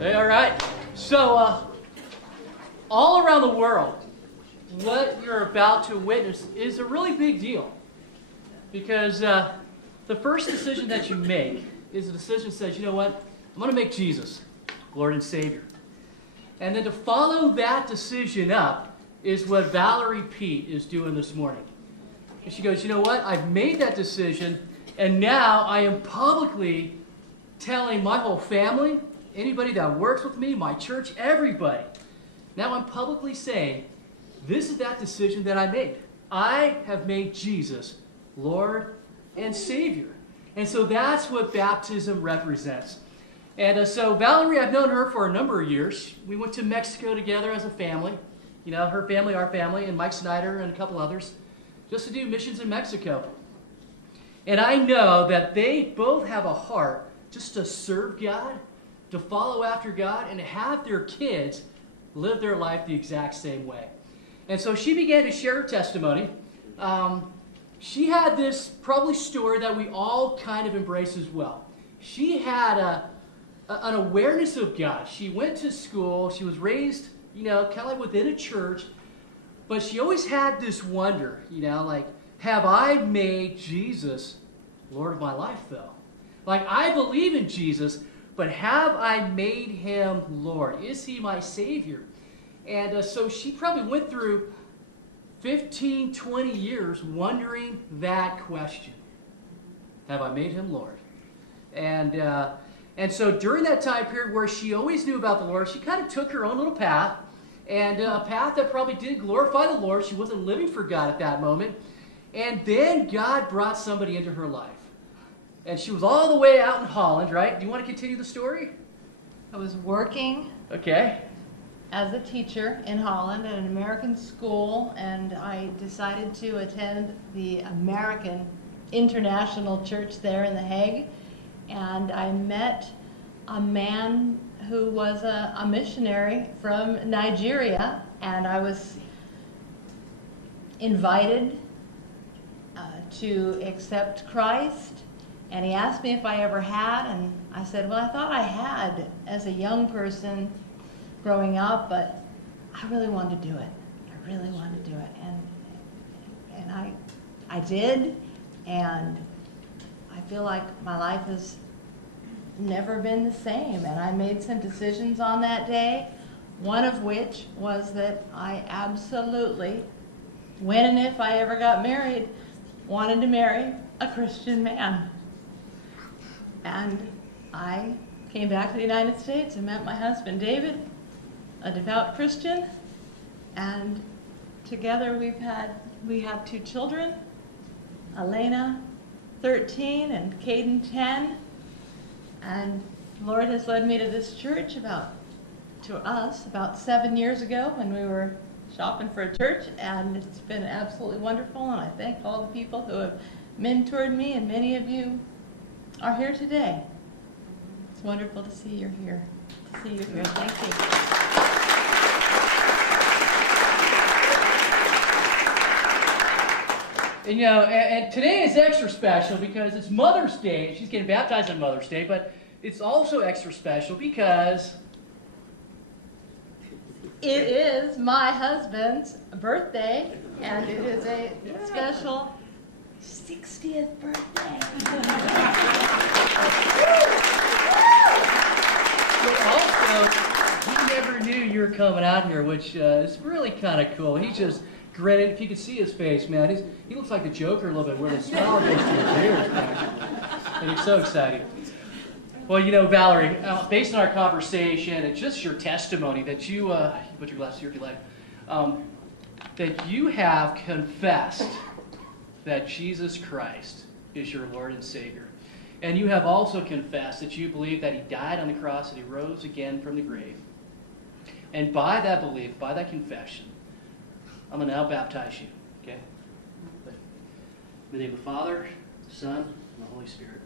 Hey, all right. So, all around the world, what you're about to witness is a really big deal. Because the first decision that you make is a decision that says, you know what, I'm going to make Jesus Lord and Savior. And then to follow that decision up is what Valerie Pete is doing this morning. And she goes, you know what, I've made that decision, and now I am publicly telling my whole family, anybody that works with me, my church, everybody. Now I'm publicly saying, this is that decision that I made. I have made Jesus Lord and Savior. And so that's what baptism represents. And so Valerie, I've known her for a number of years. We went to Mexico together as a family. You know, her family, our family, and Mike Snyder and a couple others, just to do missions in Mexico. And I know that they both have a heart just to serve God, to follow after God, and to have their kids live their life the exact same way. And so she began to share her testimony. She had this probably story that we all kind of embrace as well. She had an awareness of God. She went to school. She was raised, you know, kind of like within a church. But she always had this wonder, you know, like, have I made Jesus Lord of my life, though? Like, I believe in Jesus, but have I made him Lord? Is he my Savior? And so she probably went through 15, 20 years wondering that question. Have I made him Lord? And so during that time period where she always knew about the Lord, she kind of took her own little path, and a path that probably did glorify the Lord. She wasn't living for God at that moment. And then God brought somebody into her life. And she was all the way out in Holland, right? Do you want to continue the story? I was working as a teacher in Holland at an American school, and I decided to attend the American International Church there in The Hague. And I met a man who was a missionary from Nigeria, and I was invited to accept Christ. And he asked me if I ever had, and I said, well, I thought I had as a young person growing up, but I really wanted to do it. I really wanted to do it. And I did, and I feel like my life has never been the same. And I made some decisions on that day, one of which was that I absolutely, when and if I ever got married, wanted to marry a Christian man. And I came back to the United States and met my husband, David, a devout Christian. And together we have 2 children, Elena, 13, and Caden, 10. And the Lord has led me to this church about 7 years ago when we were shopping for a church, and it's been absolutely wonderful, and I thank all the people who have mentored me, and many of you are here today. It's wonderful to see you're here. Thank you. And, you know, and today is extra special because it's Mother's Day. She's getting baptized on Mother's Day, but it's also extra special because it is my husband's birthday, and it is a special 60th birthday. But also, he never knew you were coming out here, which is really kind of cool. He just grinning. If you could see his face, man, he looks like the Joker a little bit, where the smile goes to his ears, man. And he's so excited. Well, you know, Valerie, based on our conversation and just your testimony that you, put your glasses here if you like, that you have confessed that Jesus Christ is your Lord and Savior. And you have also confessed that you believe that he died on the cross and he rose again from the grave. And by that belief, by that confession, I'm going to now baptize you, okay? In the name of the Father, the Son, and the Holy Spirit.